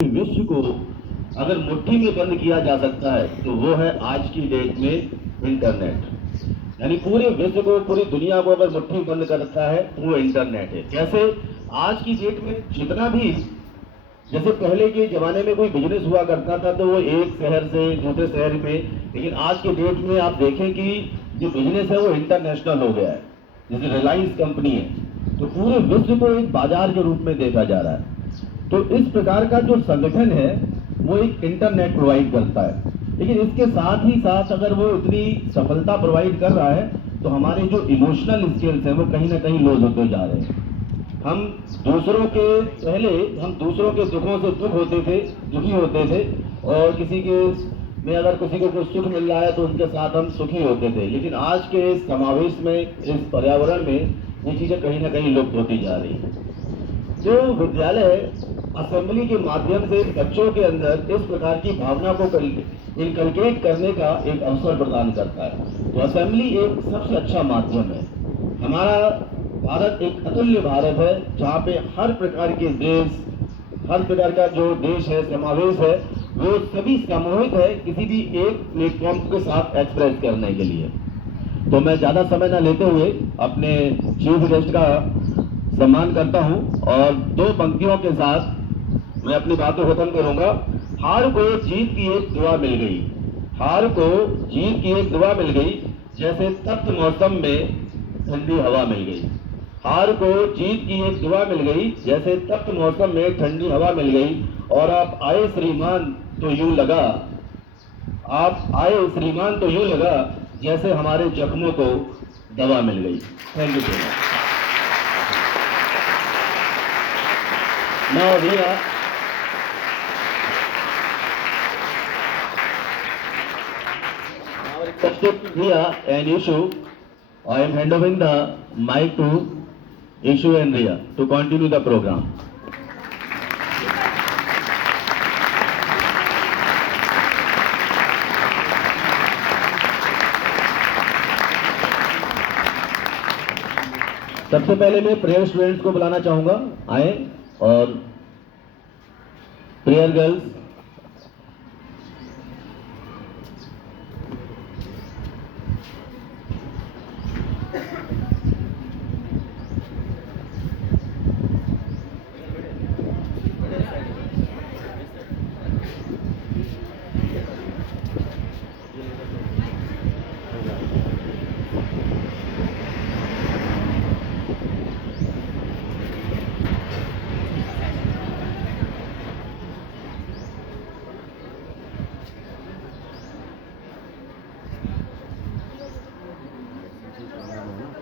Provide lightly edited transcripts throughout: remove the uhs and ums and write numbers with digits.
विश्व को अगर मुट्ठी में बंद किया जा सकता है तो वो है आज की डेट में इंटरनेट। यानी पूरे विश्व को, पूरी दुनिया को अगर मुट्ठी बंद करता है तो वो इंटरनेट है। जैसे आज की डेट में जितना भी, जैसे पहले के जमाने में कोई बिजनेस हुआ करता था तो वो एक शहर से दूसरे शहर में, लेकिन आज के डेट में आप देखें कि जो बिजनेस है वो इंटरनेशनल हो गया है। जैसे रिलायंस कंपनी है तो पूरे विश्व को एक बाजार के रूप में देखा जा रहा है। तो इस प्रकार का जो संगठन है वो एक इंटरनेट प्रोवाइड करता है, लेकिन इसके साथ ही साथ अगर वो इतनी सफलता प्रोवाइड कर रहा है तो हमारे जो इमोशनल स्किल्स हैं वो कहीं ना कहीं लॉस होते जा रहे हैं। हम दूसरों के दुखों से दुखी होते थे, और किसी के में अगर किसी को कुछ सुख मिल रहा है तो उनके साथ हम सुखी होते थे। लेकिन आज के इस समावेश में, इस पर्यावरण में ये चीज़ें कहीं ना कहीं लुप्त होती जा रही हैं। जो विद्यालय असेंबली के माध्यम से बच्चों के अंदर इस प्रकार की भावना को इनकलकेट करने का एक अवसर प्रदान करता है, तो असेंबली एक सबसे अच्छा माध्यम है। हमारा भारत एक अतुल्य भारत है जहाँ पे हर प्रकार के देश, हर प्रकार का जो देश है, समावेश है, वो सभी समूहित है किसी भी एक प्लेटफॉर्म के साथ एक्सप्रेस करने के लिए। तो मैं ज़्यादा समय न लेते हुए अपने चीफ गेस्ट का सम्मान करता हूं और दो पंक्तियों के साथ मैं अपनी बातों को खत्म करूंगा। हार को जीत की एक दुआ मिल गई, हार को जीत की एक दुआ मिल गई, जैसे तप्त मौसम में ठंडी हवा मिल गई। हार को जीत की एक दुआ मिल गई, जैसे तप्त मौसम में ठंडी हवा मिल गई। और आप आए श्रीमान तो यूं लगा, आप आए श्रीमान तो यूं लगा जैसे हमारे जख्मों को दवा मिल गई। Thank you so much. Now Ria, now requested Ria and Ishu, I am handing the mic to Ishu and Ria to continue the program. सबसे पहले मैं प्रेयर स्टूडेंट्स को बुलाना चाहूंगा, आए, और प्रेयर गर्ल्स,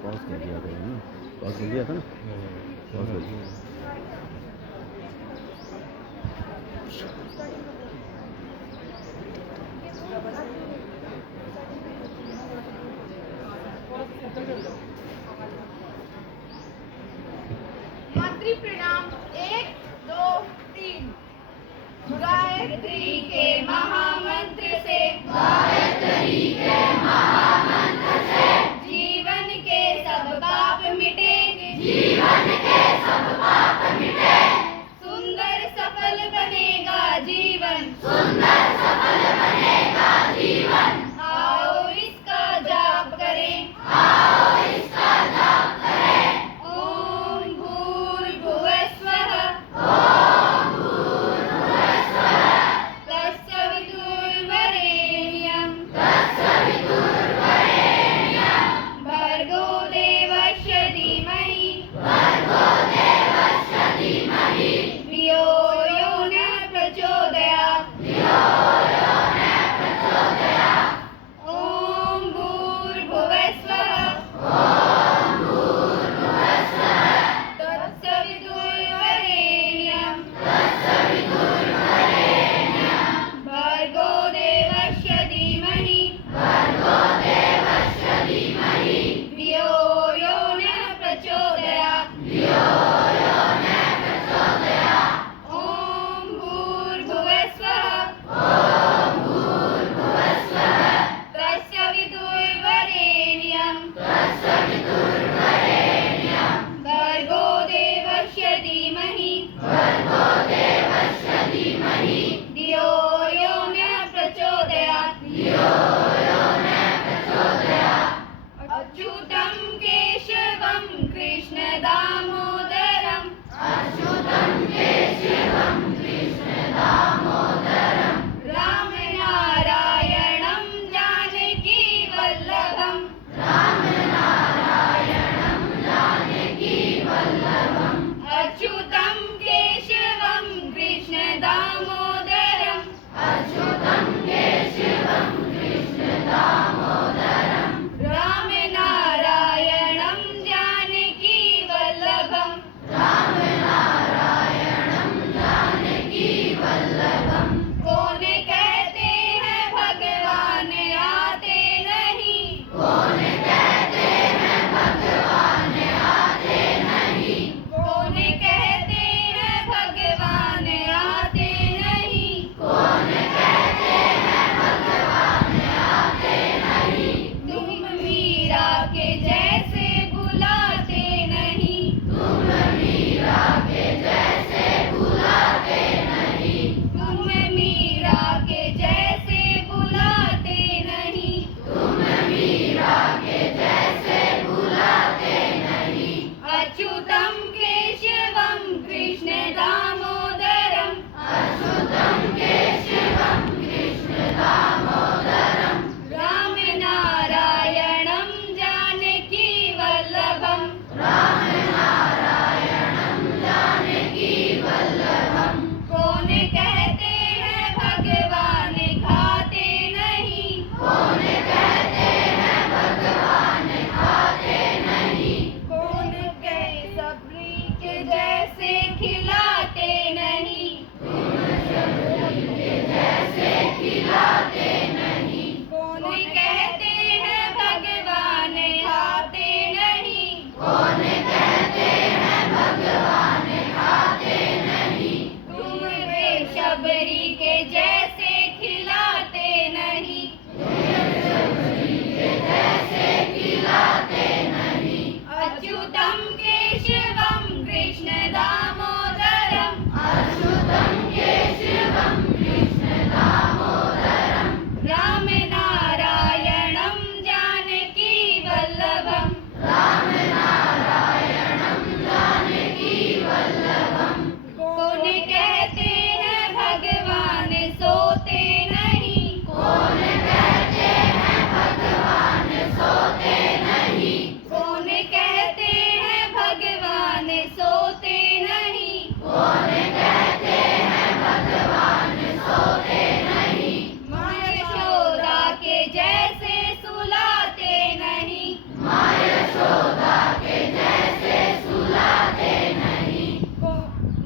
पॉज कर दिया था ना, पॉज कर दिया। मातृ प्रणाम 1 2 3। गायत्री के महामंत्र से, गायत्री के महामंत्र से जीवन के सब पाप मिटेंगे, जीवन के सब पाप मिटे। सुंदर सफल बनेगा जीवन, सुंदर सफल बनेगा जीवन। आओ इसका जाप करें, आओ इसका जाप करें। ओम भूर्भुवः स्वः, ओम भूर्भुवः स्वः। तत्सवितुर्वरेण्यं, तत्सवितुर्वरेण्यं। कौन कहते हैं भगवान आते नहीं, कौन कहते हैं भगवान आते नहीं, कौन कहते हैं भगवान आते नहीं, कौन कहते हैं भगवान आते नहीं। तुम मीरा के जैसे बुलाते नहीं, तुम मीरा के जैसे बुलाते नहीं, तुम मीरा के जैसे बुलाते नहीं, तुम मीरा के जैसे बुलाते नहीं। अच्युतम केशवम कृष्ण दामोदरम, अच्युतम केशवम कृष्ण दामोदरम, राम नारायणम जानकी वल्लभम, राम नारायणम जानकी वल्लभम। कौन कहते हैं भगवान खाते नहीं, कौन कहते हैं भगवान खाते नहीं, कौन कहे सबरी के जैसे खिलाते नहीं, सबरी के जैसे खिलाते नहीं। कौन कहते हैं भगवान खाते नहीं, कौन कहते हैं भगवान खाते नहीं। तुम बेशबरी के जैसे खिलाते नहीं, सबरी के जैसे खिलाते नहीं। अच्युतम केशवम कृष्ण दामोदरम, अच्युतम केशवम कृष्ण दामोदरम, राम नारायणम जानकी वल्लभम, राम नारायणम जानकी वल्लभम। कौन कहते हैं भगवान सोते नहीं, कौन कहते हैं भगवान सोते नहीं, कौन कहते हैं भगवान सोते नहीं, कौन कहते हैं भगवान सोते नहीं। माँ यशोदा के जैसे सुलाते नहीं, माँ यशोदा के जैसे सुलाते नहीं,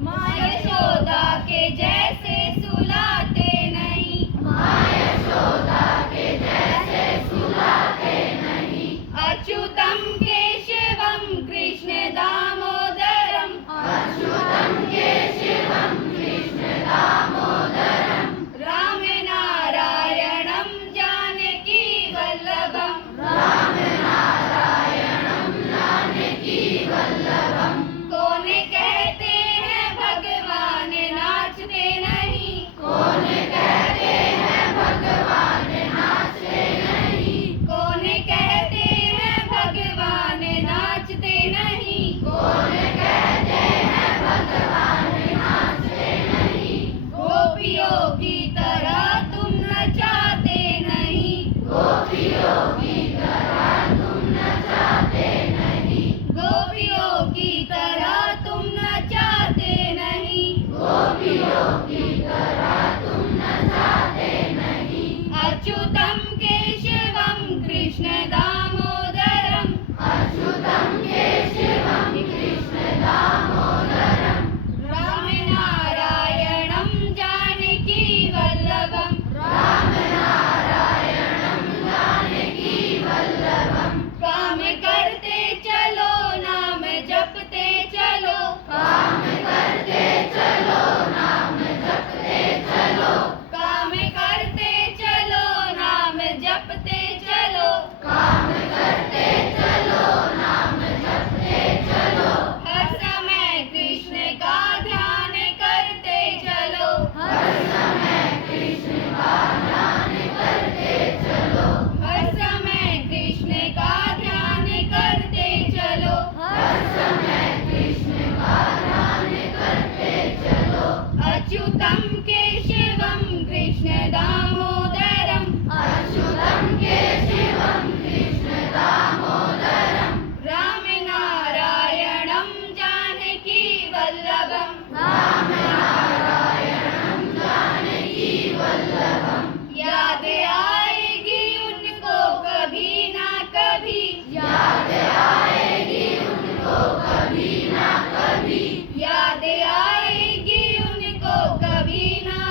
माँ यशोदा के जैसे सुलाते नहीं, माँ यशोदा के जैसे सुलाते नहीं। अच्युतम केशवम कृष्ण दामोदरम, अच्युतम केशवम कृष्ण दामोदरम, राम नारायणम जानकी वल्लभम, राम नारायणम जानकी वल्लभम। कौन कहते हैं भगवान नाचते नहीं, कौन कहते हैं भगवान नाचते नहीं, कौन कहते हैं भगवान नाचते नहीं, कौन कहते हैं भगवान नाचते नहीं। गोपियों की तरह तुम नचाते नहीं, गोपियों की तरह तुम नचाते नहीं, गोपियों की तरह तुम नचाते नहीं, गोपियों की तरह तुम नचाते नहीं। अच्युतम केशवम कृष्ण दामोदरम, अच्युतम केशवम कृष्ण दामोदरम, राम नारायणम जानकी वल्लभम, राम नारायणम जानकी वल्लभम। काम करते चलो नाम जपते चलो, काम करते चलो नाम जपते चलो, काम करते चलो नाम जपते चलो, काम करते चलो नाम जपते चलो। हर समय कृष्ण का ध्यान करते चलो, हर समय कृष्ण का ध्यान करते चलो, हर समय कृष्ण का ध्यान करते चलो, हर समय कृष्ण का ध्यान करते चलो। अच्युतम केशवम कृष्ण दामोदरम, अच्युतम केशवम कृष्ण दामोदरम, राम नारायणम जानकी वल्लभम, राम नारायणम जानकी वल्लभम। याद आएगी उनको कभी ना कभी, याद आएगी उनको कभी ना कभी, याद आएगी उनको कभी ना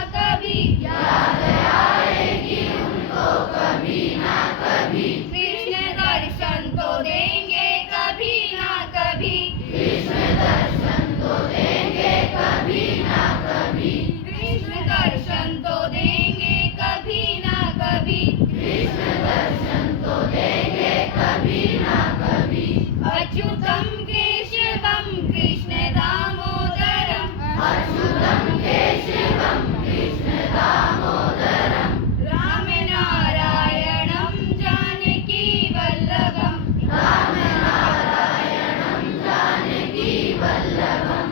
दर्शन तो देंगे कभी ना कभी, कृष्ण दर्शन तो देंगे कभी ना कभी। अच्युतम केशवम कृष्ण दामोदरम, अच्युतम केशवम कृष्ण दामोदरम। राम नारायणं जानकी वल्लभम, राम नारायणं जानकी वल्लभम।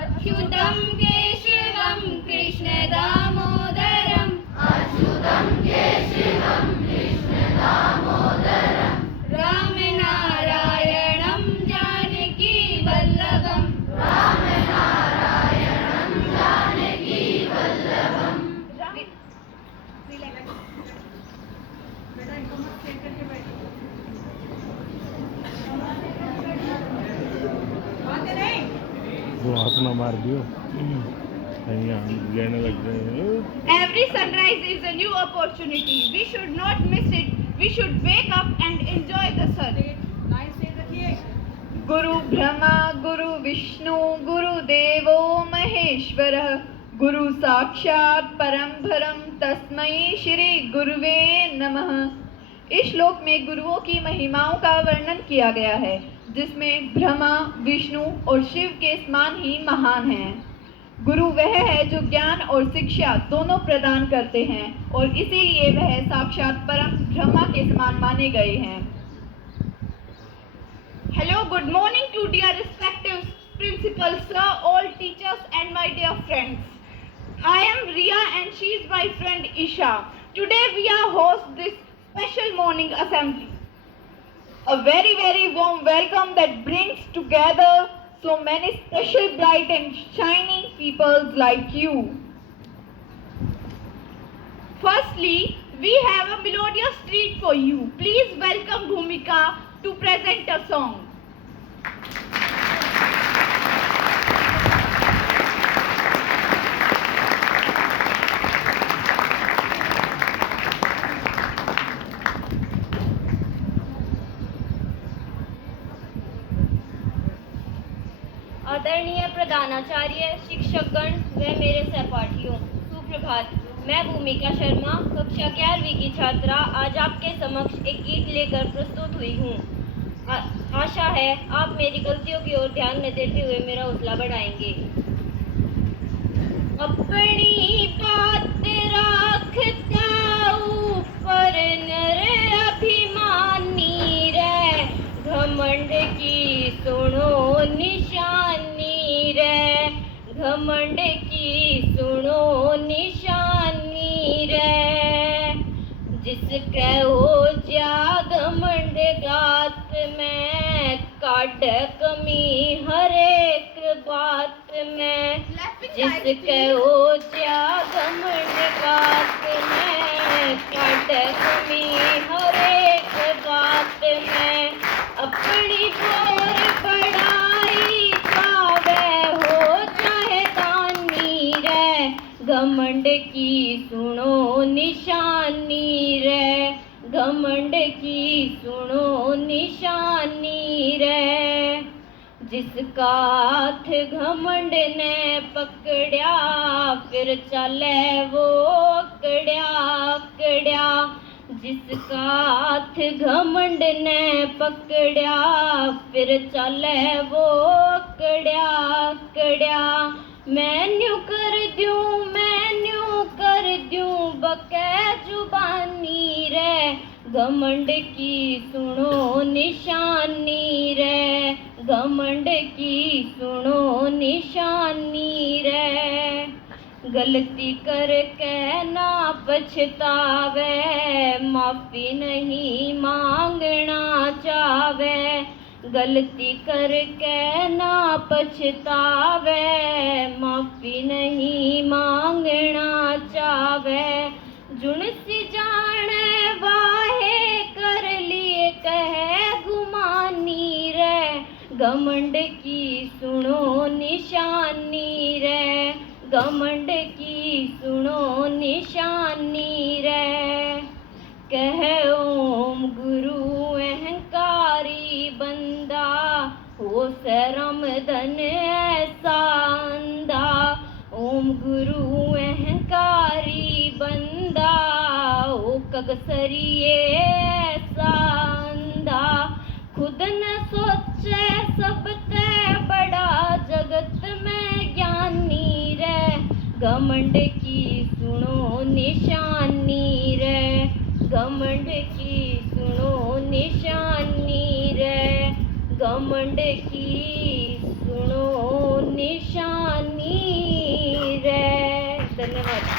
अच्युतं केशवं कृष्ण दामोदरम, अच्युतं केशवं कृष्ण दामोदरम। राम नारायणं जानकी वल्लभम, राम नारायणं जानकी वल्लभम। वो हाथ ना मार दियो कहीं हम लेने लग जाए। Every sunrise is a new opportunity. We should not miss it. We should wake up and enjoy the sun. गुरु ब्रह्मा गुरु विष्णु गुरु देवो महेश्वरः, गुरु साक्षात् परम ब्रह्म तस्मै श्री गुरुवे नमः। इस श्लोक में गुरुओं की महिमाओं का वर्णन किया गया है, जिसमें ब्रह्मा विष्णु और शिव के समान ही महान हैं। गुरु वह है जो ज्ञान और शिक्षा दोनों प्रदान करते हैं और इसीलिए वह साक्षात परम ब्रह्मा के समान माने गए हैं। Hello, good morning to dear respective principals, sir, all teachers and my dear friends. I am Ria and she is my friend Isha. Today we are host this special morning assembly. A very warm welcome that brings together so many special bright and shining people like you. Firstly, we have a melodious treat for you. Please welcome Bhumika to present a song. आदरणीय प्रधानाचार्य, शिक्षकगण व मेरे सहपाठियों, सुप्रभात। मैं भूमिका शर्मा कक्षा 11वीं की छात्रा आज आपके समक्ष एक गीत लेकर प्रस्तुत हुई हूँ। आशा है आप मेरी गलतियों की ओर ध्यान न देते हुए मेरा हौसला बढ़ाएंगे। अपनी बात रखता ऊपर नर अभिमानी रे, घमंड की सुनो निशानी रे, घमंड की सुनो निशानी रे। जिसके हो जा घमंड गात में, काट कमी हर एक बात में। जिसके हो जा घमंड गात में, काट कमी हर एक बात में। अपनी बोर बढ़ाई जावे हो चाहे दानी रे, घमंड की सुनो निशानी रे, घमंड की सुनो निशानी रे। जिसका हाथ घमंड ने पकड़या, फिर चले वो अकड़या अकड़या। जिसका हाथ घमंड ने पकड़या, फिर चले वो अकड़या अकड़या। मैन्यू कर दूं बकै जुबानी रे, घमंड की सुनो निशानी रे, घमंड की सुनो निशानी रे। गलती करके ना पछतावे, माफी नहीं मांगना चावे। गलती करके ना पछतावे, माफी नहीं मांगना चावे। जुन सी जाने वाहे कर लिए कहे गुमानी रे, घमंड की सुनो निशानी रे, घमंड की सुनो निशानी रे। कहे ओम गुरु अहंकारी बंदा, हो शरम धन ऐसा अंधा। ओम गुरु अहंकार अगसरिए ऐसा अंधा, खुद न सोचे सबते बड़ा, जगत में ज्ञानी रे, घमंड की सुनो निशानी रे, घमंड की सुनो निशानी रे, घमंड की सुनो निशानी रे। धन्यवाद।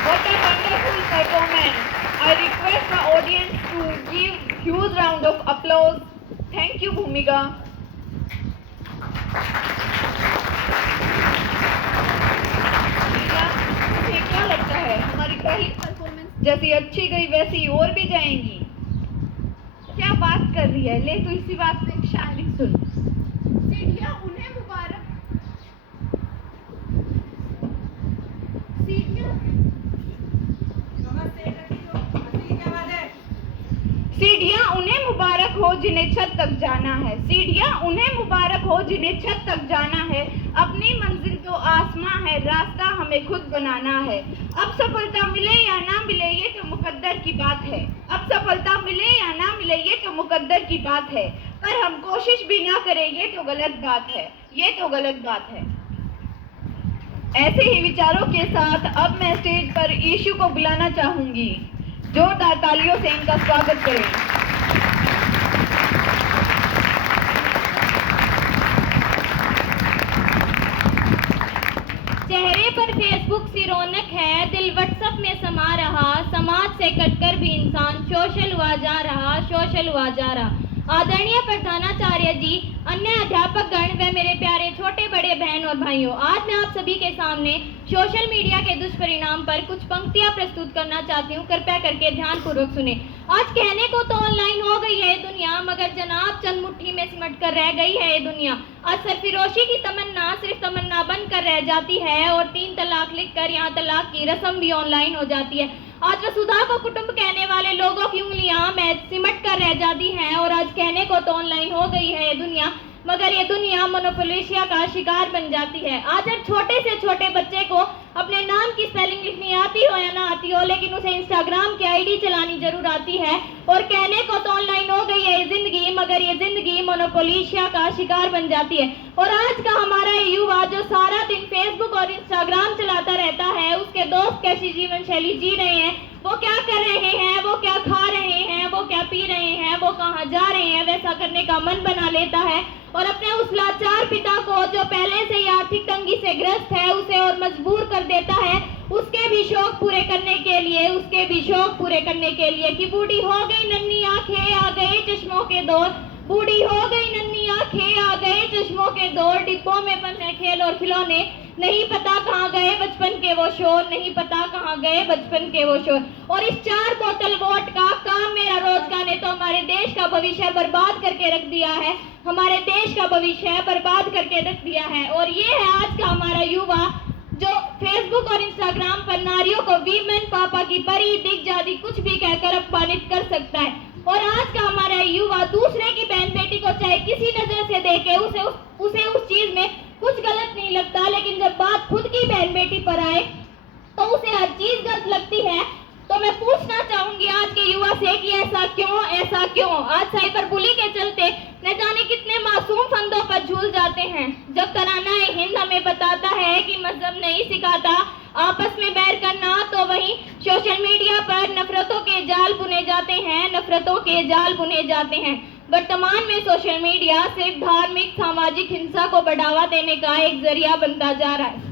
What a wonderful performance. I request the audience to give huge round of applause. Thank you, Bhumika. मुझे क्या लगता है हमारी पहली परफॉर्मेंस जैसी अच्छी गई वैसी और भी जाएंगी? क्या बात कर रही है? ले तो इसी बात पे एक शायरी सुन। सीढ़ियाँ उन्हें मुबारक, सीढ़ियाँ उन्हें मुबारक हो जिन्हें छत तक जाना है, सीढ़ियाँ उन्हें मुबारक हो जिन्हें छत तक जाना है, अपनी मंजिल तो आसमां है, रास्ता हमें खुद बनाना है। अब सफलता मिले या ना मिले ये तो मुकद्दर की बात है, अब सफलता मिले या ना मिले ये तो मुकद्दर की बात है, पर हम कोशिश भी ना करें ये तो गलत बात है, ये तो गलत बात है। ऐसे ही विचारों के साथ अब मैं स्टेज पर ईशु को बुलाना चाहूंगी। जोरदार तालियों से इनका स्वागत करें। चेहरे पर फेसबुक सी रौनक है, दिल व्हाट्सएप में समा रहा, समाज से कटकर भी इंसान सोशल हुआ जा रहा, सोशल हुआ जा रहा। आदरणीय प्रधानाचार्य जी, अन्य अध्यापक गण व मेरे प्यारे छोटे बड़े बहन और भाइयों, आज मैं आप सभी के सामने सोशल मीडिया के दुष्परिणाम पर कुछ पंक्तियां प्रस्तुत करना चाहती हूं। कृपया करके ध्यान पूर्वक सुने। आज कहने को तो ऑनलाइन हो गई है दुनिया, मगर जनाब चंद मुट्ठी में सिमट कर रह गई है ये दुनिया। आज सरफिरोशी की तमन्ना सिर्फ तमन्ना बनकर रह जाती है और 3 तलाक लिखकर यहाँ तलाक की रस्म भी ऑनलाइन हो जाती है। आज वसुधा को कुटुंब कहने वाले लोगों की उंगलियां में सिमट कर रह जाती हैं और आज कहने को तो ऑनलाइन हो गई है ये दुनिया, मगर ये दुनिया मोनोपोलिशिया का शिकार बन जाती है। आज हर छोटे से छोटे बच्चे को अपने नाम की स्पेलिंग लिखनी आती हो या ना आती हो, लेकिन उसे इंस्टाग्राम की आईडी चलानी जरूर आती है और कहने को तो ऑनलाइन हो गई है ये जिंदगी, मगर ये जिंदगी मोनोपोलिशिया का शिकार बन जाती है। और आज का हमारा ये युवा जो सारा दिन फेसबुक और इंस्टाग्राम चलाता रहता है, उसके दोस्त कैसी जीवन शैली जी रहे हैं, वो क्या कर रहे हैं, वो क्या खा रहे हैं, वो क्या पी रहे हैं, वो कहाँ जा रहे हैं, वैसा करने का मन बना लेता है और अपने उस लाचार पिता को जो पहले से ही आर्थिक तंगी से ग्रस्त है उसे और मजबूर कर देता है उसके भी शौक पूरे करने के लिए, उसके भी शौक पूरे करने के लिए कि बूढ़ी हो गई नन्ही आंखें आ गए चश्मों के दौर, बूढ़ी हो गई नन्ही आंखें आ गए चश्मों के दौर, डिब्बों में बने खेल और खिलौने, नहीं पता कहाँ गए बचपन के वो शोर, नहीं पता कहाँ गए बचपन के वो शोर। और इस 4 बोतल वोट का काम मेरा रोज का ने तो हमारे देश का भविष्य बर्बाद करके रख दिया है, हमारे देश का भविष्य बर्बाद करके रख दिया है। और ये है आज का हमारा युवा जो फेसबुक और इंस्टाग्राम पर नारियों को वीमेन पापा की परी दिख जाती कुछ भी कहकर अपमानित कर सकता है। और आज का हमारा युवा दूसरे की बहन बेटी को चाहे किसी नजर से देखे उसे उस चीज में कुछ गलत नहीं लगता, लेकिन जब बात खुद की बहन बेटी पर आए तो उसे हर चीज गलत लगती है। तो मैं पूछना चाहूंगी आज के युवा से कि ऐसा क्यों, ऐसा क्यों? आज साइबर बुली के चलते न जाने कितने मासूम फंदों पर झूल जाते हैं, जब तराना हिंद हमें बताता है कि मजहब नहीं सिखाता आपस में बैर करना, तो वहीं सोशल मीडिया पर नफरतों के जाल बुने जाते हैं, नफरतों के जाल बुने जाते हैं। वर्तमान में सोशल मीडिया सिर्फ धार्मिक सामाजिक हिंसा को बढ़ावा देने का एक जरिया बनता जा रहा है,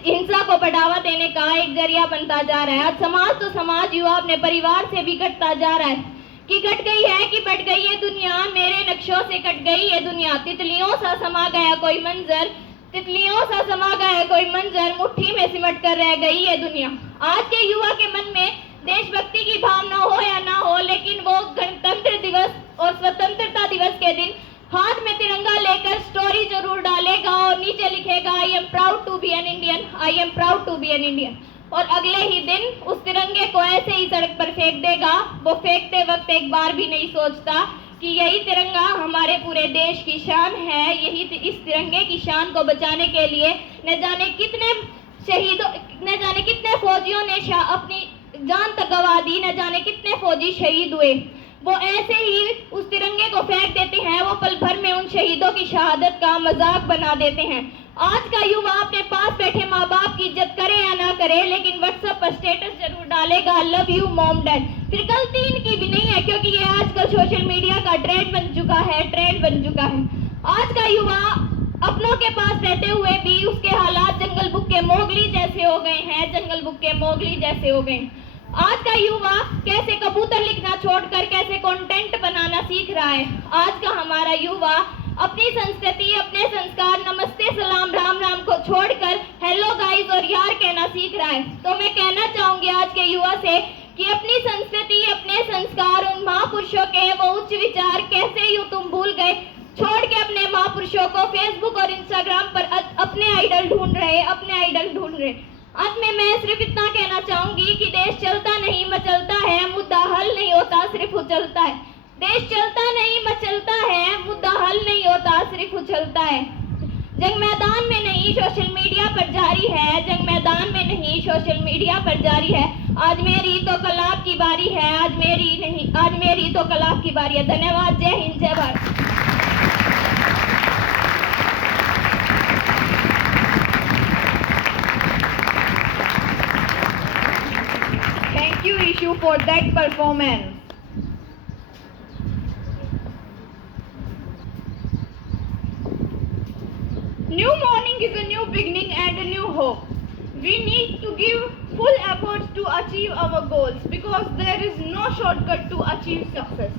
हिंसा को बढ़ावा देने का एक जरिया बनता जा रहा है। आज समाज तो समाज युवा अपने परिवार से भी कटता जा रहा है कि कट गई है कि बट गई ये दुनिया, मेरे नक्शों से कट गई ये दुनिया, तितलियों सा समा गया कोई मंजर, तितलियों सा समा गया कोई मंजर, मुट्ठी में सिमट कर रह गई ये दुनिया। आज के युवा के मन में देशभक्ति की भावना हो या ना हो, लेकिन वो गणतंत्र दिवस और स्वतंत्रता दिवस के दिन हाथ में तिरंगा लेकर स्टोरी जरूर डालेगा और नीचे लिखेगा I am proud to be an Indian, I am proud to be an Indian. और अगले ही दिन उस तिरंगे को ऐसे ही सड़क पर फेंक देगा। वो फेंकते वक्त एक बार भी नहीं सोचता कि यही तिरंगा हमारे पूरे देश की शान है, यही इस तिरंगे की शान को बचाने के लिए न जाने कितने शहीदों, न जाने कितने फौजियों ने अपनी जान तक गंवा दी, न जाने कितने फौजी शहीद हुए। वो ऐसे ही उस तिरंगे को फेंक देते हैं, वो पल भर में उन शहीदों की शहादत का मजाक बना देते हैं। आज का युवा अपने पास बैठे माँ बाप की इज्जत करे या ना करे, लेकिन व्हाट्सएप पर स्टेटस जरूर डालेगा, लव यू मॉम डैड। फिर गलती इनकी भी नहीं है, क्योंकि ये आजकल सोशल मीडिया का ट्रेंड बन चुका है। आज का युवा अपनों के पास रहते हुए भी उसके हालात जंगल बुक के मोगली जैसे हो गए हैं। आज का युवा कैसे कबूतर लिखना छोड़कर कैसे कंटेंट बनाना सीख रहा है। आज का हमारा युवा अपनी संस्कृति, अपने संस्कार, नमस्ते, सलाम, राम राम को छोड़कर हेलो गाइस और यार कहना सीख रहा है। तो मैं कहना चाहूंगी आज के युवा से कि अपनी संस्कृति, अपने संस्कार, उन महापुरुषों के वो उच्च विचार कैसे यूं तुम भूल गए, छोड़ के अपने महापुरुषों को फेसबुक और इंस्टाग्राम पर अपने आइडल ढूंढ रहे। अंत में मैं सिर्फ इतना कहना चाहूंगी कि देश चलता नहीं मचलता है, मुद्दा हल नहीं होता, सिर्फ उछलता है। देश चलता नहीं मचलता है, मुद्दा हल नहीं होता, सिर्फ उछलता है। जंग मैदान में नहीं सोशल मीडिया पर जारी है। आज मेरी तो कल आपकी बारी है, आज मेरी तो कल आपकी बारी है। धन्यवाद। जय हिंद, जय Bharat. Thank you, Ishu, for that performance. New morning is a new beginning and a new hope. We need to give full efforts to achieve our goals, because there is no shortcut to achieve success.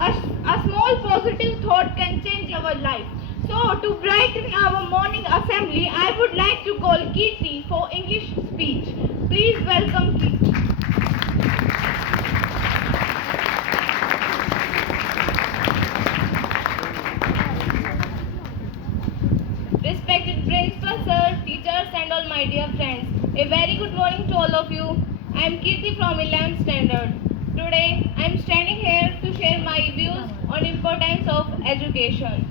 A small positive thought can change our life. So, to brighten our morning assembly, I would like to call Kirti for English speech. Please welcome Kirti. Respected principal sir, teachers and all my dear friends, a very good morning to all of you. I am Kirti from 11th standard. Today I am standing here to share my views on importance of education.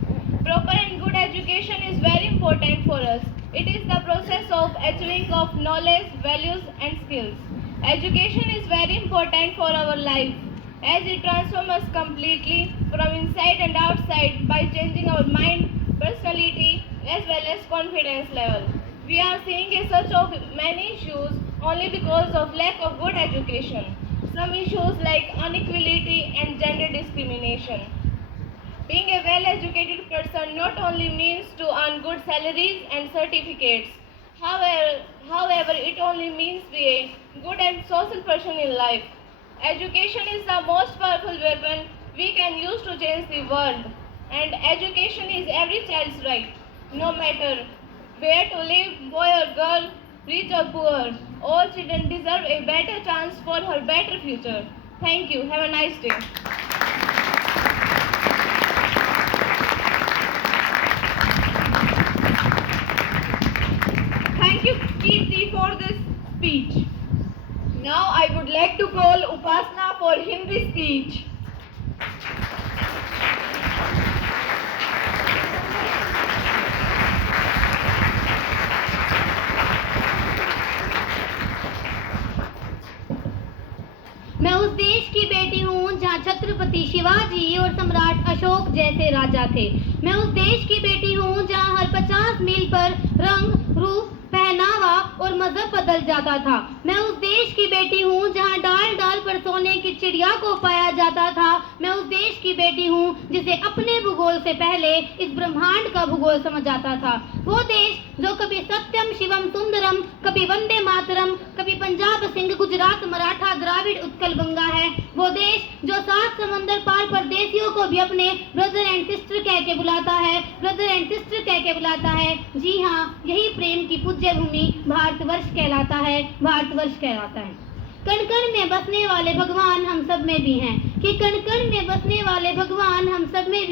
Proper and good education is very important for us. It is the process of achieving of knowledge, values and skills. Education is very important for our life, as it transforms us completely from inside and outside by changing our mind, personality as well as confidence level. We are seeing a search of many issues only because of lack of good education. Some issues like inequality and gender discrimination. Being a well-educated person not only means to earn good salaries and certificates, however, it only means be a good and social person in life. Education is the most powerful weapon we can use to change the world. And education is every child's right, no matter where to live, boy or girl, rich or poor. All children deserve a better chance for her better future. Thank you. Have a nice day. Thank you, Kirti, for this speech. Now I would like to call Upasna for Hindi speech. मैं उस देश की बेटी हूँ जहाँ छत्रपति शिवाजी और सम्राट अशोक जैसे राजा थे। मैं उस देश की बेटी हूँ जहाँ हर 50 मील पर रंग, रूप, पहनावा और मजहब बदल जाता था। मैं उस देश की बेटी हूँ जहाँ डाल डाल पर सोने की चिड़िया को पाया जाता था। मैं उस देश की बेटी हूँ जिसे अपने भूगोल से पहले इस ब्रह्मांड का भूगोल समझ आता था। वो देश जो कभी सत्यम शिवम सुंदरम, कभी वंदे मातरम, कभी पंजाब सिंह, गुजरात मराठा, द्राविड़ उत्कल गंगा है। वो देश जो 7 समंदर पार परदेशियों को भी अपने ब्रदर एंड सिस्टर कह के बुलाता है। जी हाँ, यही प्रेम की पूज्य भूमि भारतवर्ष कहलाता है। कण कण में बसने वाले भगवान हम सब में भी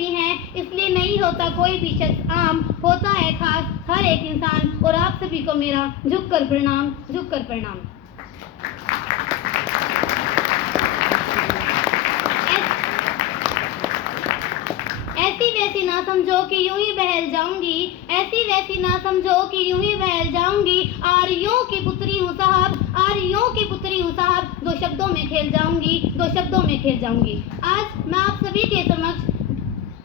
हैं, इसलिए नहीं होता कोई भी शख्स आम, होता है खास हर एक इंसान। और आप सभी को मेरा झुककर प्रणाम। ऐसी वैसी ना समझो कि यूं ही बहल जाऊंगी, ऐसी वैसी ना समझो कि यूं ही बहल जाऊंगी। आर्यों की पुत्री हूँ साहब, आर्यों की पुत्री हूँ साहब, दो शब्दों में खेल जाऊंगी, दो शब्दों में खेल जाऊंगी। आज मैं आप सभी के समक्ष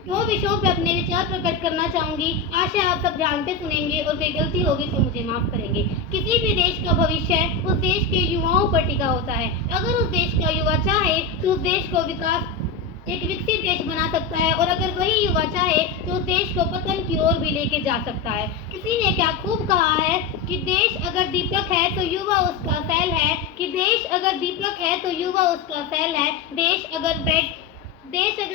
दो विषयों पे अपने विचार प्रकट करना चाहूंगी। आशा आप सब ध्यान से सुनेंगे और कोई गलती होगी तो मुझे माफ करेंगे। किसी भी देश का भविष्य उस देश के युवाओं पर टिका होता है। अगर उस देश का युवा चाहे तो उस देश को एक विकसित देश बना सकता है, और अगर वही युवा चाहे तो उस देश को पतन की ओर भी लेके जा सकता है। किसी ने क्या खूब कहा है कि देश अगर दीपक है तो युवा उसका फैल है, कि देश अगर दीपक है तो युवा उसका फैल है, देश अगर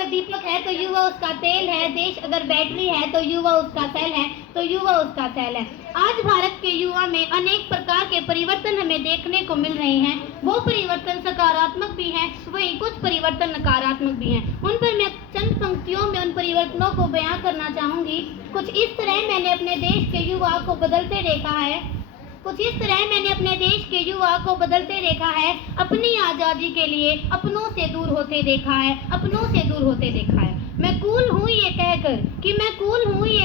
दीपक है तो युवा उसका तेल है, देश अगर बैटरी है तो युवा उसका सेल है, तो युवा उसका सेल है। आज भारत के युवा में अनेक प्रकार के परिवर्तन हमें देखने को मिल रहे हैं। वो परिवर्तन सकारात्मक भी हैं, वहीं कुछ परिवर्तन नकारात्मक भी हैं। उन पर मैं चंद पंक्तियों में उन परिवर्तनों को बयां करना चाहूंगी। कुछ इस तरह मैंने अपने देश के युवा को बदलते देखा है, कुछ इस तरह मैंने अपने देश के युवा को बदलते देखा है, अपनी आज़ादी के लिए अपनों से दूर होते देखा है, अपनों से दूर होते देखा है। मैं कूल हूँ ये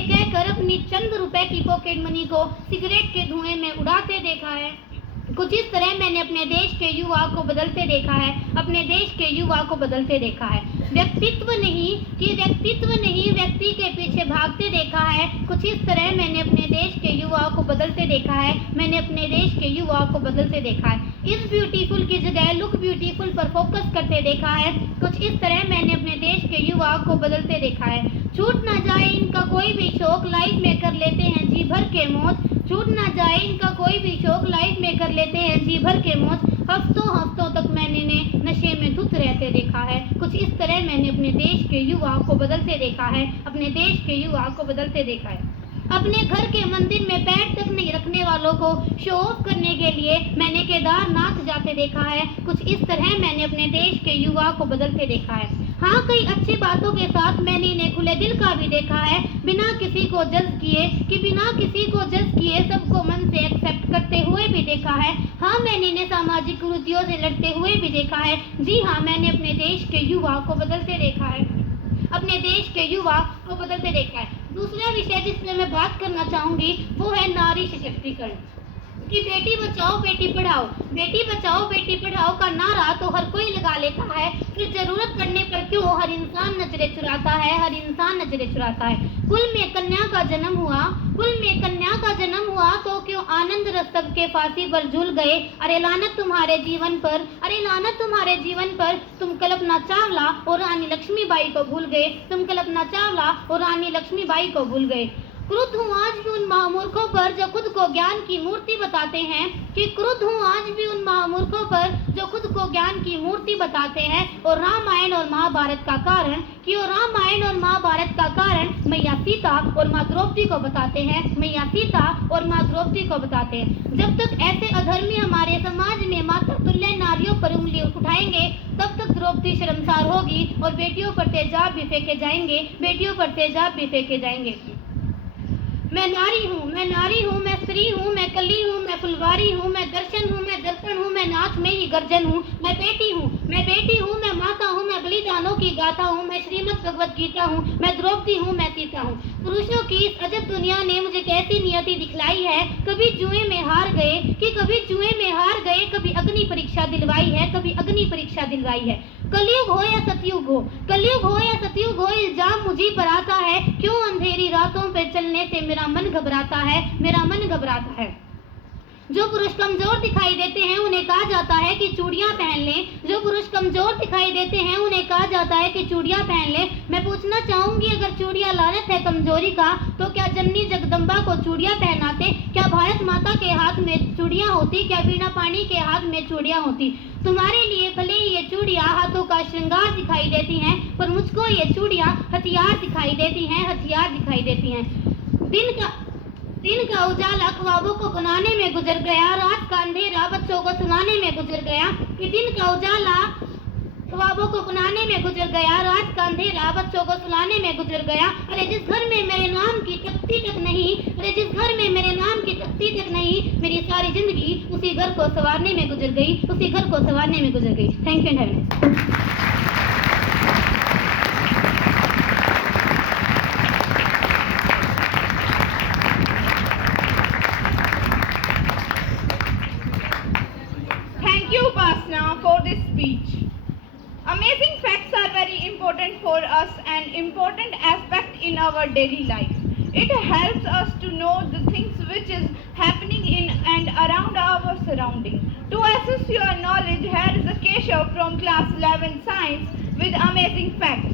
कहकर अपनी चंद रुपए की पॉकेट मनी को सिगरेट के धुएं में उड़ाते देखा है। कुछ इस तरह मैंने अपने देश के युवा को बदलते देखा है, अपने देश के युवा को बदलते देखा है। व्यक्तित्व नहीं व्यक्ति के पीछे भागते देखा है। कुछ इस तरह मैंने अपने देश के युवा को बदलते देखा है, मैंने अपने देश के युवा को बदलते देखा है। इस ब्यूटीफुल की जगह लुक ब्यूटीफुल पर फोकस करते देखा है। कुछ इस तरह मैंने अपने देश के युवा को बदलते देखा है। छूट ना जाए इनका कोई भी शौक, लाइफ में कर लेते हैं जी भर के मौज। छूट ना जाए इनका कोई भी शौक, लाइफ में कर लेते हैं जी भर के मौज। हफ्तों तक मैंने नशे में धुत रहते देखा है। कुछ इस तरह मैंने अपने देश के युवा को बदलते देखा है, अपने देश के युवा को बदलते देखा है। अपने घर के मंदिर में पैर तक नहीं रखने वालों को शो ऑफ करने के लिए मैंने केदारनाथ जाते देखा है। कुछ इस तरह मैंने अपने देश के युवा को बदलते देखा है। हाँ, कई अच्छी बातों के साथ मैंने इन्हें खुले दिल का भी देखा है, बिना किसी को जज किए सबको मन से एक्सेप्ट करते हुए भी देखा है। हाँ, मैंने इन्हें सामाजिक कुरीतियों से लड़ते हुए भी देखा है। जी हाँ, मैंने अपने देश के युवा को बदलते देखा है, अपने देश के युवा को बदलते देखा है। दूसरा विषय जिस पे मैं बात करना चाहूंगी वो है नारी सशक्तिकरण। कि बेटी बचाओ बेटी पढ़ाओ का नारा तो हर कोई लगा लेता है, फिर जरूरत पड़ने पर क्यों हर इंसान नजरें चुराता है। कुल में कन्या का जन्म हुआ तो क्यों आनंद रस सबके फांसी पर झूल गए। अरे लानत तुम्हारे जीवन पर, तुम कल्पना चावला और रानी लक्ष्मीबाई को भूल गए। क्रुद्ध हूँ आज भी उन महामूर्खों पर जो खुद को ज्ञान की मूर्ति बताते हैं, और रामायण और महाभारत का कारण मैया सीता और माँ द्रौपदी को बताते हैं। जब तक ऐसे अधर्मी हमारे समाज में माता तुल्य नारियों पर उंगली उठाएंगे तब तक द्रौपदी शर्मसार होगी और बेटियों पर तेजाब भी फेंके जाएंगे। मैं नारी हूँ, मैं स्त्री हूँ, मैं कली हूँ, मैं फुलवारी हूँ, मैं दर्शन हूँ, मैं दर्पण हूँ, मैं नाथ में ही गर्जन हूँ। मैं बेटी हूँ, मैं माता हूँ, मैं बलिदानों की गाथा हूँ, मैं श्रीमद् भगवत गीता हूँ, मैं द्रौपदी हूँ, मैं सीता हूँ। पुरुषों की इस अजब दुनिया ने मुझे कैसी नियति दिखलाई है। कभी जुए में हार गए, कभी अग्नि परीक्षा दिलवाई है। कलयुग हो या सतयुग हो, इल्जाम मुझी पर आता है। क्यों अंधेरी रातों पे चलने से मेरा मन घबराता है। जो पुरुष कमजोर दिखाई देते हैं उन्हें कहा जाता है कि चूड़ियां पहन लें। मैं पूछना चाहूंगी, अगर चूड़ियां लानत है कमजोरी का तो क्या जननी जगदम्बा को चूड़ियां पहनाते? क्या भारत माता के हाथ में चूड़ियां होती? क्या वीणा पाणी के हाथ में चूड़ियां होती? तुम्हारे लिए भले ही ये चूड़ियां हाथों का श्रृंगार दिखाई देती हैं, पर मुझको ये चूड़ियां हथियार दिखाई देती हैं। दिन का उजाला ख्वाबों को बनाने में गुजर गया, रात का अंधेरा बच्चों को सुनाने में गुजर गया। कि दिन का उजाला ख्वाबों को बनाने में गुजर गया, रात का अंधेरा बच्चों को सुनाने में गुजर गया। अरे जिस घर में मेरे नाम की तख्ती तक नहीं, मेरी सारी जिंदगी उसी घर को संवारने में गुजर गई। Thank you. our daily life. It helps us to know the things which is happening in and around our surrounding. To assist your knowledge, here is a Keshav from class 11 science with amazing facts.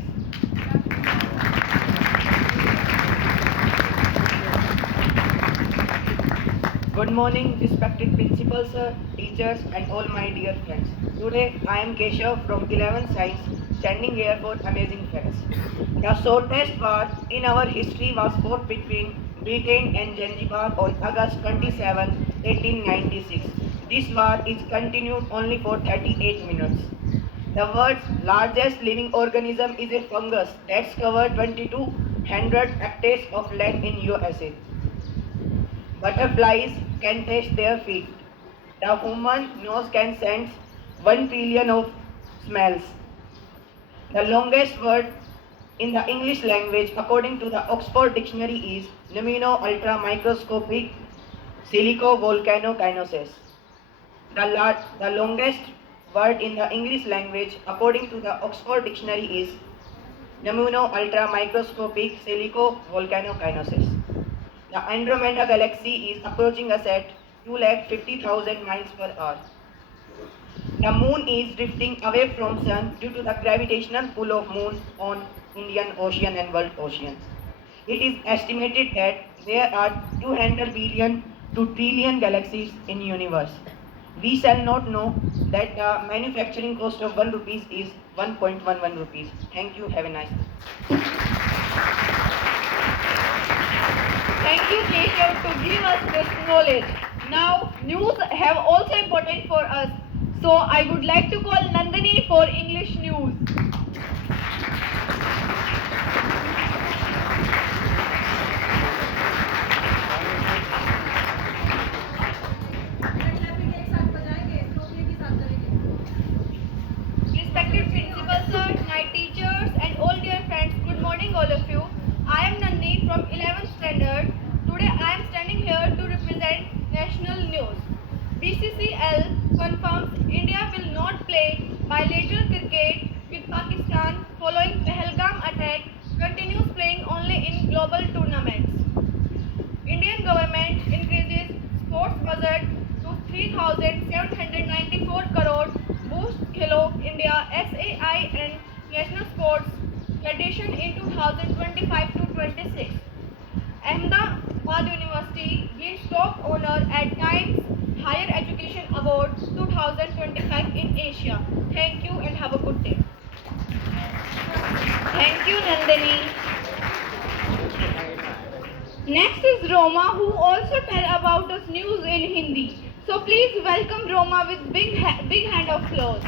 Good morning, respected principal sir, teachers and all my dear friends. Today I am Keshav from 11th Science, standing here for amazing facts. The shortest war in our history was fought between Britain and Zanzibar on August 27, 1896. This war is continued only for 38 minutes. The world's largest living organism is a fungus that's covered 2200 hectares of land in USA. Butterflies can taste their feet. The human nose can sense 1 trillion of smells. The longest word in the English language, according to the Oxford Dictionary, is pneumoultramicroscopic silicovolcanokinoses. The longest word in the English language, according to the Oxford Dictionary, is pneumoultramicroscopic silicovolcanokinoses. The Andromeda Galaxy is approaching us at 250,000 miles per hour. The moon is drifting away from sun due to the gravitational pull of moon on Indian Ocean and World Oceans. It is estimated that there are 200 billion to trillion galaxies in universe. We shall not know that the manufacturing cost of 1 rupees is 1.11 rupees. Thank you. Have a nice day. Thank you, Keshav, to give us this knowledge. Now, news have also important for us. So, I would like to call Nandini for English news. Respected principal sir, my teachers and all dear friends, good morning all of you. I am Nandini from 11th standard. Today I am standing here to represent national news. BCCL confirms India will not play bilateral cricket with Pakistan following Pahalgam attack, continues playing only in global tournaments. Indian government increases sports budget to 3,794 crore, boost Khelo India SAI and National Sports Federation in 2025 to 26. Ahmedabad University wins top honor at Times Higher Education Award 2025 in Asia. Thank you and have a good day. Thank you, Nandini. Next is Roma, who also tell about us news in Hindi. So please welcome Roma with big hand of applause.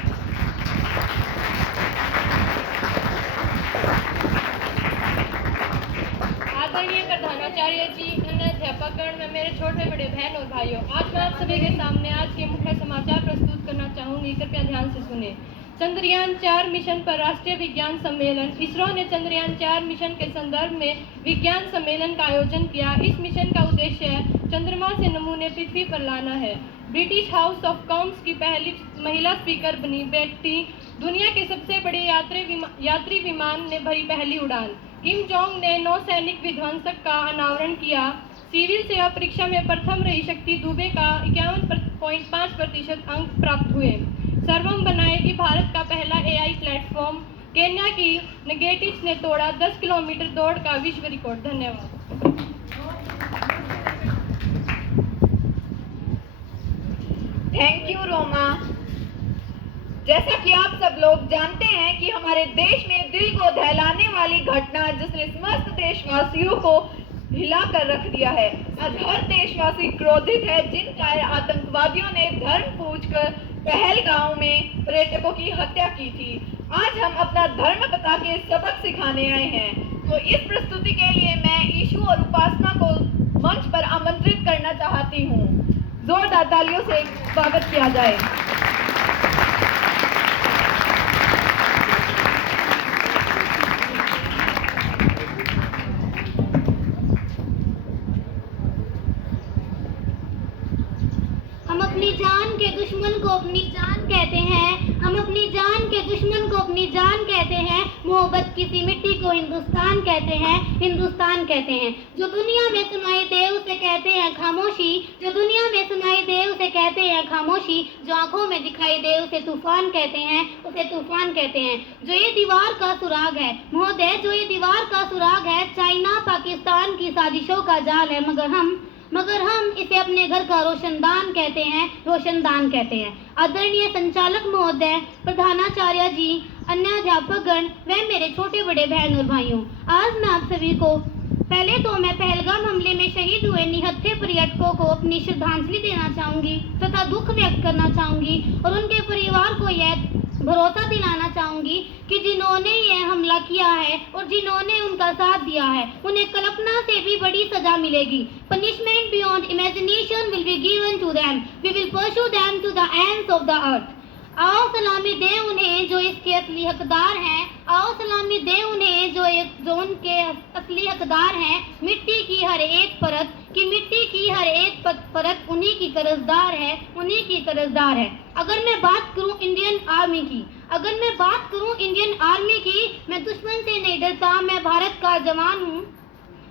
आदरणीय प्रधानाचार्य जी, अन्य अध्यापकगण में मेरे छोटे बड़े बहन और भाइयों, आज मैं आप सभी के सामने आज के मुख्य समाचार प्रस्तुत करना चाहूँगी। कृपया ध्यान से सुने। चंद्रयान 4 मिशन पर राष्ट्रीय विज्ञान सम्मेलन। इसरो ने चंद्रयान 4 मिशन के संदर्भ में विज्ञान सम्मेलन का आयोजन किया। इस मिशन का उद्देश्य चंद्रमा से नमूने पृथ्वी पर लाना है। ब्रिटिश हाउस ऑफ कॉमन्स की पहली महिला स्पीकर बनी बेटी। दुनिया के सबसे बड़े यात्री विमान ने भरी पहली उड़ान। किम जोंग ने नौसैनिक विध्वंसक का अनावरण किया। सिविल सेवा परीक्षा में प्रथम रही शक्ति दुबे का 51.5% अंक प्राप्त हुए। सर्वम बनाएगी भारत का पहला AI प्लेटफॉर्म। केन्या की नेगेटिव्स ने तोड़ा 10 किलोमीटर दौड़ का विश्व रिकॉर्ड। धन्यवाद। Thank you Roma. जैसा कि आप सब लोग जानते हैं कि हमारे देश में दिल को दहलाने वाली घटना जिसने समस्त देशवासियों को हिला कर रख दिया है। आज हर देशवासी क्रोधित है जिनका आतंकवादियों ने धर्म पूछकर पहलगांव में पर्यटकों की हत्या की थी। आज हम अपना धर्म बता के सबक सिखाने आए हैं। तो इस प्रस्तुति के लिए मैं ईशु और उपासना को मंच पर आमंत्रित करना चाहती हूँ। जोरदार तालियों से स्वागत किया जाए। हम अपने अपनी जान के दुश्मन को अपनी जान कहते हैं, हम अपनी जान के दुश्मन को अपनी जान कहते हैं। मोहब्बत की सी मिट्टी को हिंदुस्तान कहते हैं, हिंदुस्तान कहते हैं। जो दुनिया में सुनाई दे उसे कहते हैं खामोशी, जो दुनिया में सुनाई दे उसे कहते हैं खामोशी। जो आंखों में दिखाई दे उसे तूफान कहते हैं, उसे तूफान कहते हैं। जो ये दीवार का सुराग है महोदय, जो ये दीवार का सुराग है, चाइना पाकिस्तान की साजिशों का जाल है, मगर हम इसे अपने घर का रोशनदान कहते हैं, रोशनदान कहते हैं। आदरणीय संचालक महोदय, प्रधानाचार्य जी, अन्य अध्यापकगण व मेरे छोटे बड़े बहन और भाइयों, आज मैं आप सभी को पहले तो मैं पहलगाम हमले में शहीद हुए निहत्थे पर्यटकों को अपनी श्रद्धांजलि देना चाहूंगी तथा दुख व्यक्त करना चाहूंगी और उनके परिवार को यह भरोसा दिलाना चाहूंगी कि जिन्होंने यह हमला किया है और जिन्होंने उनका साथ दिया है, उन्हें कल्पना से भी बड़ी सजा मिलेगी। Punishment beyond imagination will be given to them, we will pursue them to the ends of the earth. आओ सलामी दें उन्हें जो इसके असली हकदार हैं, आओ सलामी दें उन्हें जो उनके असली हकदार हैं। मिट्टी की हर एक परत कि मिट्टी की हर एक परत उन्हीं की कर्जदार है, उन्हीं की कर्जदार है। अगर मैं बात करूं इंडियन आर्मी की, अगर मैं बात करूं इंडियन आर्मी की, मैं दुश्मन से नहीं डरता, मैं भारत का जवान हूं।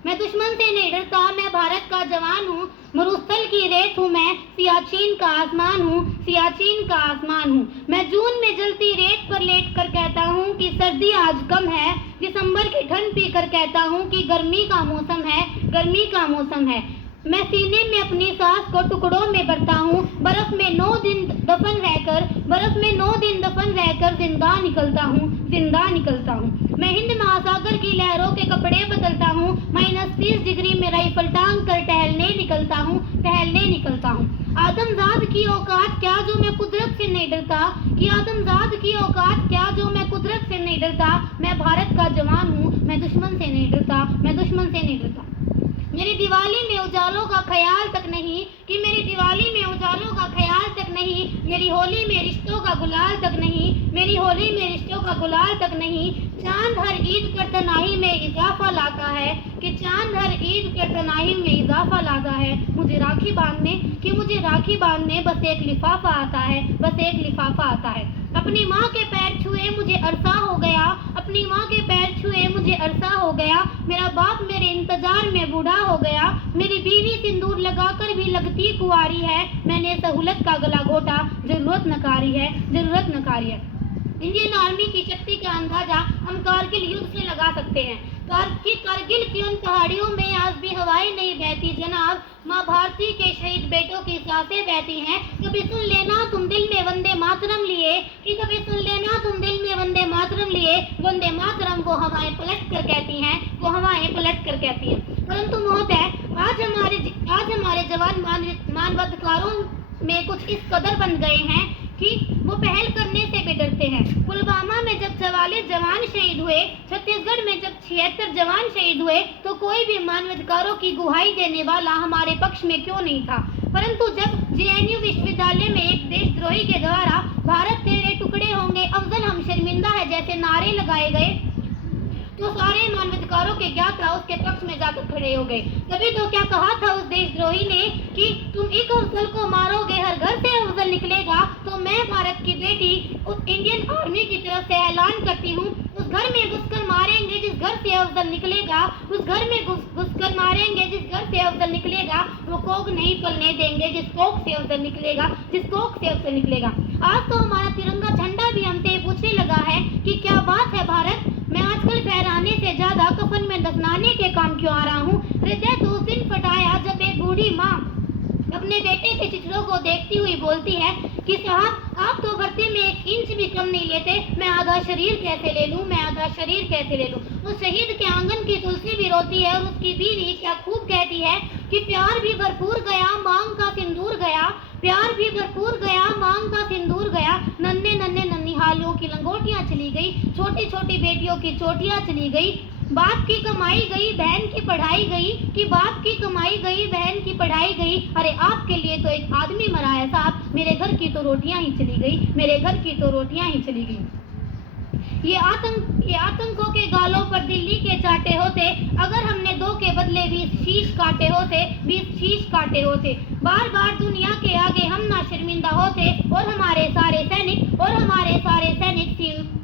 मैं दुश्मन से नहीं डरता, मैं भारत का जवान हूँ। मरुस्थल की रेत हूँ मैं, सियाचिन का आसमान हूँ, सियाचिन का आसमान हूँ। मैं जून में जलती रेत पर लेट कर कहता हूँ कि सर्दी आज कम है, दिसंबर की ठंड पी कर कहता हूँ कि गर्मी का मौसम है, गर्मी का मौसम है। मैं सीने में अपनी सांस को टुकड़ों में भरता हूँ, बर्फ में 9 दिन दफन रहकर जिंदा निकलता हूँ, जिंदा निकलता हूँ। मैं हिंद महासागर की लहरों के कपड़े बदलता हूँ, -30 डिग्री में राइफल टांग कर टहलने निकलता हूँ, टहलने निकलता हूँ। आदमजाद की औकात क्या जो मैं कुदरत से नहीं डरता, कि आदमजाद की औकात क्या जो मैं कुदरत से नहीं डरता। मैं भारत का जवान हूँ, मैं दुश्मन से नहीं डरता, मैं दुश्मन से नहीं डरता। मेरी दिवाली में उजालों का ख्याल तक नहीं, कि मेरी दिवाली में उजालों का ख्याल तक नहीं। मेरी होली में रिश्तों का गुलाल तक नहीं, मेरी होली में रिश्तों का गुलाल तक नहीं। चांद हर ईद कर तनाही में इजाफा लाता है, कि चांद हर ईद कर तनाही में इजाफा लाता है। मुझे राखी बांधने, कि मुझे राखी बांधने बस एक लिफाफा आता है, बस एक लिफाफा आता है। अपनी माँ के पैर छुए मुझे अरसा हो गया, अपनी माँ के पैर छुए मुझे अरसा हो गया। मेरा बाप मेरे इंतजार में बूढ़ा हो गया, मेरी बीवी सिंदूर लगाकर भी लगती कुंवारी है। मैंने सहूलत का गला घोटा, जरूरत नकारी है, जरूरत नकारी है। इंडियन आर्मी की शक्ति का अंदाजा हम कारगिल युद्ध से लगा सकते हैं। कारगिल की उन पहाड़ियों में आज भी हवाएं नहीं बहती जनाब, माँ भारती के शहीद बेटों की सांसें बहती हैं। कभी सुन लेना तुम दिल में वंदे मातरम लिए, कि कभी सुन लेना तुम दिल में वंदे मातरम लिए। वंदे मातरम वो हवाएं पलट कर कहती हैं, वो हवाएं पलट कर कहती हैं। परंतु महोदय, आज हमारे जवान मानवाधिकारों में कुछ इस कदर बन गए हैं कि वो पहल करने से भी डरते हैं। पुलवामा में जब 44 जवान शहीद हुए, छत्तीसगढ़ में जब 76 जवान शहीद हुए, तो कोई भी मानवाधिकारों की गुहाई देने वाला हमारे पक्ष में क्यों नहीं था। परंतु जब JNU विश्वविद्यालय में एक देशद्रोही के द्वारा भारत तेरे टुकड़े होंगे, अफजल हम शर्मिंदा है जैसे नारे लगाए गए, तो सारे मानवाधिकारों के ज्ञाता उसके पक्ष में जाकर खड़े हो गए। तभी तो क्या कहा था उस देशद्रोही ने कि तुम एक अफजल को मारोगे, हर घर से अफजल निकलेगा। तो मैं भारत की बेटी उस इंडियन आर्मी की तरफ से ऐलान करती हूँ, उस घर में घुसकर मारेंगे जिस घर से अफजल निकलेगा, उस घर में घुसकर मारेंगे जिस घर से अफजल निकलेगा। वो कोख नहीं पलने देंगे जिस कोख से अफजल निकलेगा, जिस कोख से अफजल निकलेगा। आज तो हमारा तिरंगा झंडा भी हमसे पूछने लगा है कि क्या बात है भारत, मैं आजकल फहराने से ज्यादा कफन में दफनाने के काम क्यों आ रहा हूँ। हृदय तो उस दिन फटाया जब एक बूढ़ी माँ अपने बेटे के चित्रों को देखती हुई बोलती है कि साहब आप तो भर्ती में 1 इंच भी कम नहीं लेते, मैं आधा शरीर कैसे ले लूँ, मैं आधा शरीर कैसे ले लूँ। उस शहीद के आंगन की तुलसी भी रोती है और उसकी बीवी क्या खूब कहती है कि प्यार भी भरपूर गया, मांग का सिंदूर गया, प्यार भी भरपूर गया, मांग का सिंदूर गया। नन्हे नन्हे नन्हिहालियों की लंगोटियाँ चली गई, छोटी छोटी बेटियों की चोटियाँ चली गई। बाप की कमाई गई, बहन की पढ़ाई गई, कि बाप की कमाई गई, बहन की पढ़ाई गई। अरे आपके लिए तो एक आदमी मरा है साहब, मेरे घर की तो रोटियां ही चली गई, मेरे घर की तो रोटियां ही चली गई। ये आतंकों के गालों पर दिल्ली के चाटे होते, अगर हमने 2 के बदले 20 शीश काटे होते। बार बार दुनिया के आगे हम ना शर्मिंदा होते और हमारे सारे सैनिक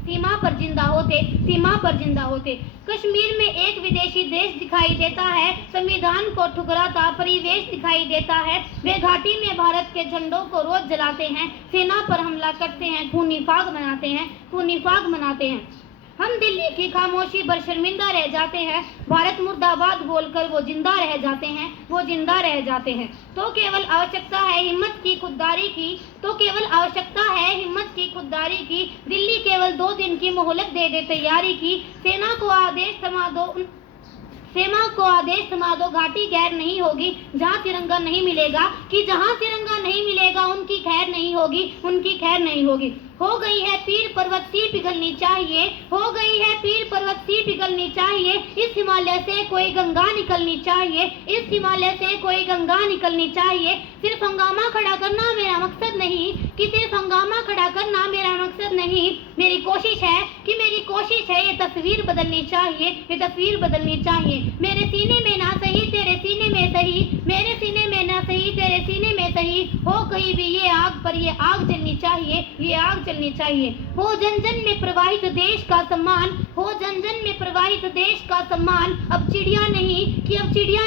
सीमा पर जिंदा होते। कश्मीर में एक विदेशी देश दिखाई देता है, संविधान को ठुकराता परिवेश दिखाई देता है। वे घाटी में भारत के झंडों को रोज जलाते हैं, सेना पर हमला करते हैं, खूनी फाग मनाते हैं। हम दिल्ली की खामोशी पर शर्मिंदा रह जाते हैं, भारत मुर्दाबाद बोलकर वो जिंदा रह जाते हैं। तो केवल आवश्यकता है हिम्मत की खुददारी की। दिल्ली केवल 2 दिन की मोहलत दे दे तैयारी की। सेना को आदेश थमा दो, घाटी गैर नहीं होगी। जहाँ तिरंगा नहीं मिलेगा उनकी खैर नहीं होगी। हो गई है पीर पर्वत सी पिघलनी चाहिए। इस हिमालय से कोई गंगा निकलनी चाहिए। सिर्फ हंगामा खड़ा करना मेरा मकसद नहीं। मेरी कोशिश है ये तस्वीर बदलनी चाहिए। मेरे सीने में ना सही तेरे सीने में सही। हो कहीं भी ये आग पर ये आग जलनी चाहिए। हो जन जन में प्रवाहित देश का सम्मान। अब चिड़िया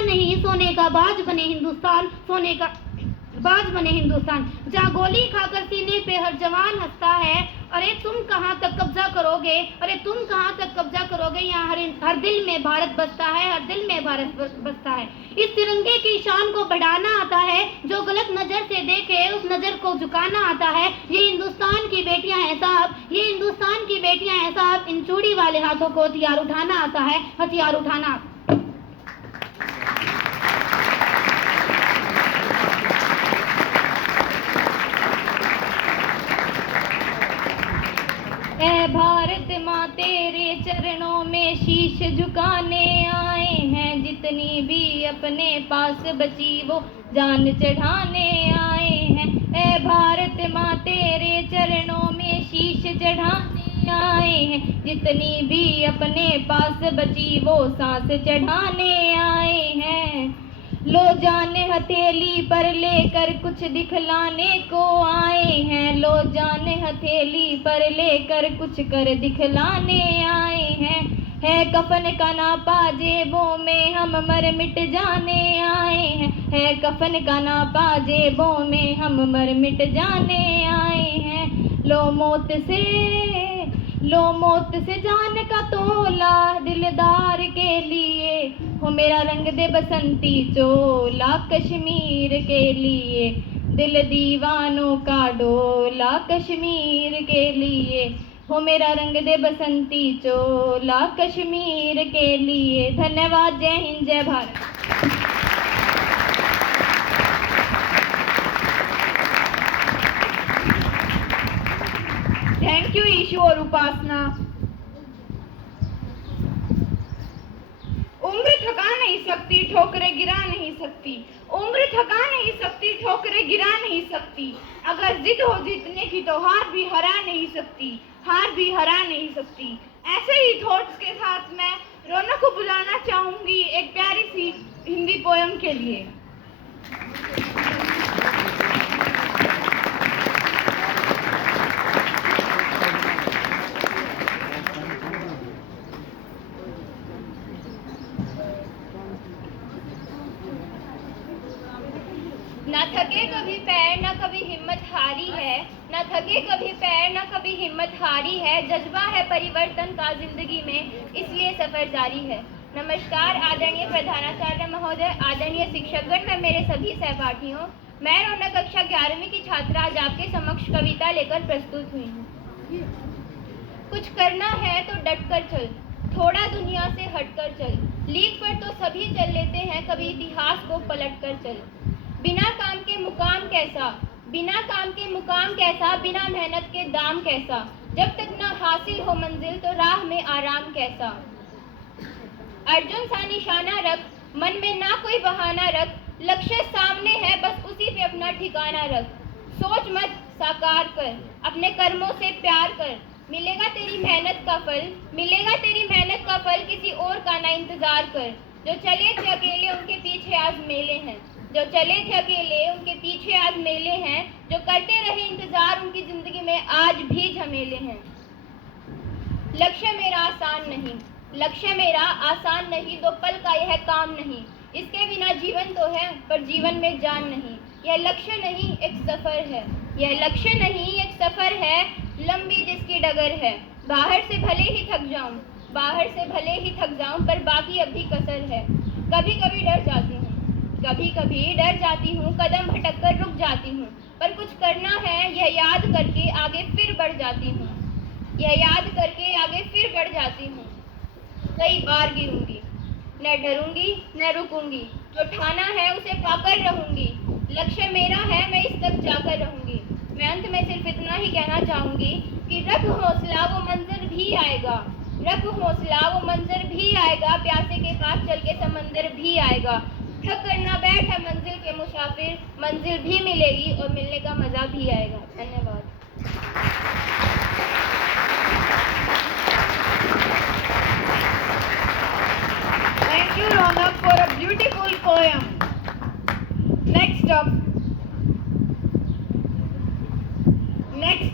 नहीं सोने का बाज बने हिंदुस्तान। जहाँ गोली खाकर सीने पे हर जवान हंसता है, अरे तुम कहाँ तक कब्जा करोगे। यहाँ हर दिल में भारत बसता है। इस तिरंगे की शान को बढ़ाना आता है, जो गलत नजर से देखे उस नजर को झुकाना आता है। ये हिंदुस्तान की बेटियां हैं साहब, इन चूड़ी वाले हाथों को हथियार उठाना आता है। ऐ भारत माँ तेरे चरणों में शीश झुकाने आए हैं, जितनी भी अपने पास बची वो जान चढ़ाने आए हैं। ऐ भारत माँ तेरे चरणों में शीश चढ़ाने आए हैं, जितनी भी अपने पास बची वो सांस चढ़ाने आए हैं। लो जाने हथेली पर लेकर कुछ दिखलाने को आए हैं। लो जाने हथेली पर लेकर कुछ कर दिखलाने आए हैं। है कफन का नापा जेबों में हम मर मिट जाने आए हैं। है कफन का नापा जेबों में हम मर मिट जाने आए हैं। लो मौत से जान का तोला दिलदार के लिए, हो मेरा रंग दे बसंती चोला कश्मीर के लिए। दिल दीवानों का डोला कश्मीर के लिए, हो मेरा रंग दे बसंती चोला कश्मीर के लिए। धन्यवाद। जय हिंद, जय भारत। थैंक यू ईशु और उपासना। उम्र थका नहीं सकती, ठोकरें गिरा नहीं सकती। उम्र थका नहीं सकती, ठोकरें गिरा नहीं सकती। अगर जिद हो जीतने की तो हार भी हरा नहीं सकती। ऐसे ही थॉट्स के साथ मैं रोना को बुलाना चाहूंगी एक प्यारी सी हिंदी पोयम के लिए। ना थके कभी पैर ना कभी हिम्मत हारी है। ना थके कभी पैर ना कभी हिम्मत हारी है। जज्बा है परिवर्तन का जिंदगी में, इसलिए सफर जारी है। नमस्कार आदरणीय प्रधानाचार्य महोदय, आदरणीय शिक्षकगण, मैं मेरे सभी सहपाठियों, मैं रौनक कक्षा 11वीं की छात्रा आज आपके समक्ष कविता लेकर प्रस्तुत हुई हूँ। कुछ करना है तो डट कर चल, थोड़ा दुनिया से हट कर चल। लीक पर तो सभी चल लेते हैं, कभी इतिहास को पलट कर चल। बिना काम के मुकाम कैसा, बिना मेहनत के दाम कैसा। जब तक न हासिल हो मंजिल तो राह में आराम कैसा। अर्जुन सा निशाना रख, मन में ना कोई बहाना रख। लक्ष्य सामने है, बस उसी पे अपना ठिकाना रख। सोच मत साकार कर, अपने कर्मों से प्यार कर। मिलेगा तेरी मेहनत का फल, मिलेगा तेरी मेहनत का फल, किसी और का ना इंतजार कर। जो चले थे अकेले उनके पीछे आज मेले हैं, जो चले थे अकेले उनके पीछे आज मेले हैं, जो करते रहे इंतजार उनकी जिंदगी में आज भी झमेले हैं। लक्ष्य मेरा आसान नहीं, लक्ष्य मेरा आसान नहीं, दो पल का यह काम नहीं, इसके बिना जीवन तो है पर जीवन में जान नहीं। यह लक्ष्य नहीं एक सफर है, यह लक्ष्य नहीं एक सफर है, लंबी जिसकी डगर है। बाहर से भले ही थक जाऊं, बाहर से भले ही थक जाऊं, पर बाकी अभी कसर है। कभी कभी डर जाती हूँ, कभी कभी डर जाती हूँ, कदम भटक कर रुक जाती हूँ, पर कुछ करना है यह याद करके आगे फिर बढ़ जाती हूँ, यह याद करके आगे फिर बढ़ जाती हूँ। कई बार गिरूंगी, न डरूंगी न रुकूंगी, जो ठाना है उसे पाकर रहूंगी। लक्ष्य मेरा है मैं इस तक जाकर रहूंगी। मैं अंत में सिर्फ इतना ही कहना चाहूंगी कि रख हौसला वो मंजर भी आएगा, रख हौसला वो मंजर भी आएगा, प्यासे के पास चल के समंदर भी आएगा। थक कर ना बैठ है मंजिल के मुसाफिर, मंजिल भी मिलेगी और मिलने का मजा भी आएगा। धन्यवाद। Thank you, Ronak, for a beautiful poem. Next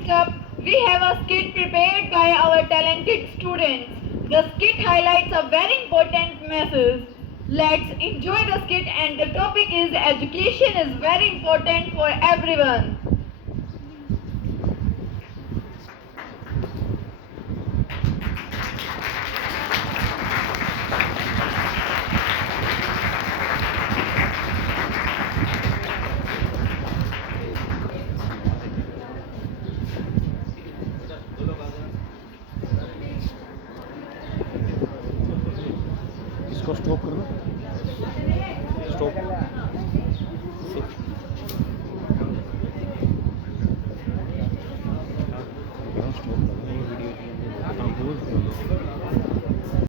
up, we have a skit prepared by our talented students. The skit highlights a very important message. Let's enjoy the skit, and the topic is education is very important for everyone. इसको stop करना, stop stop करना।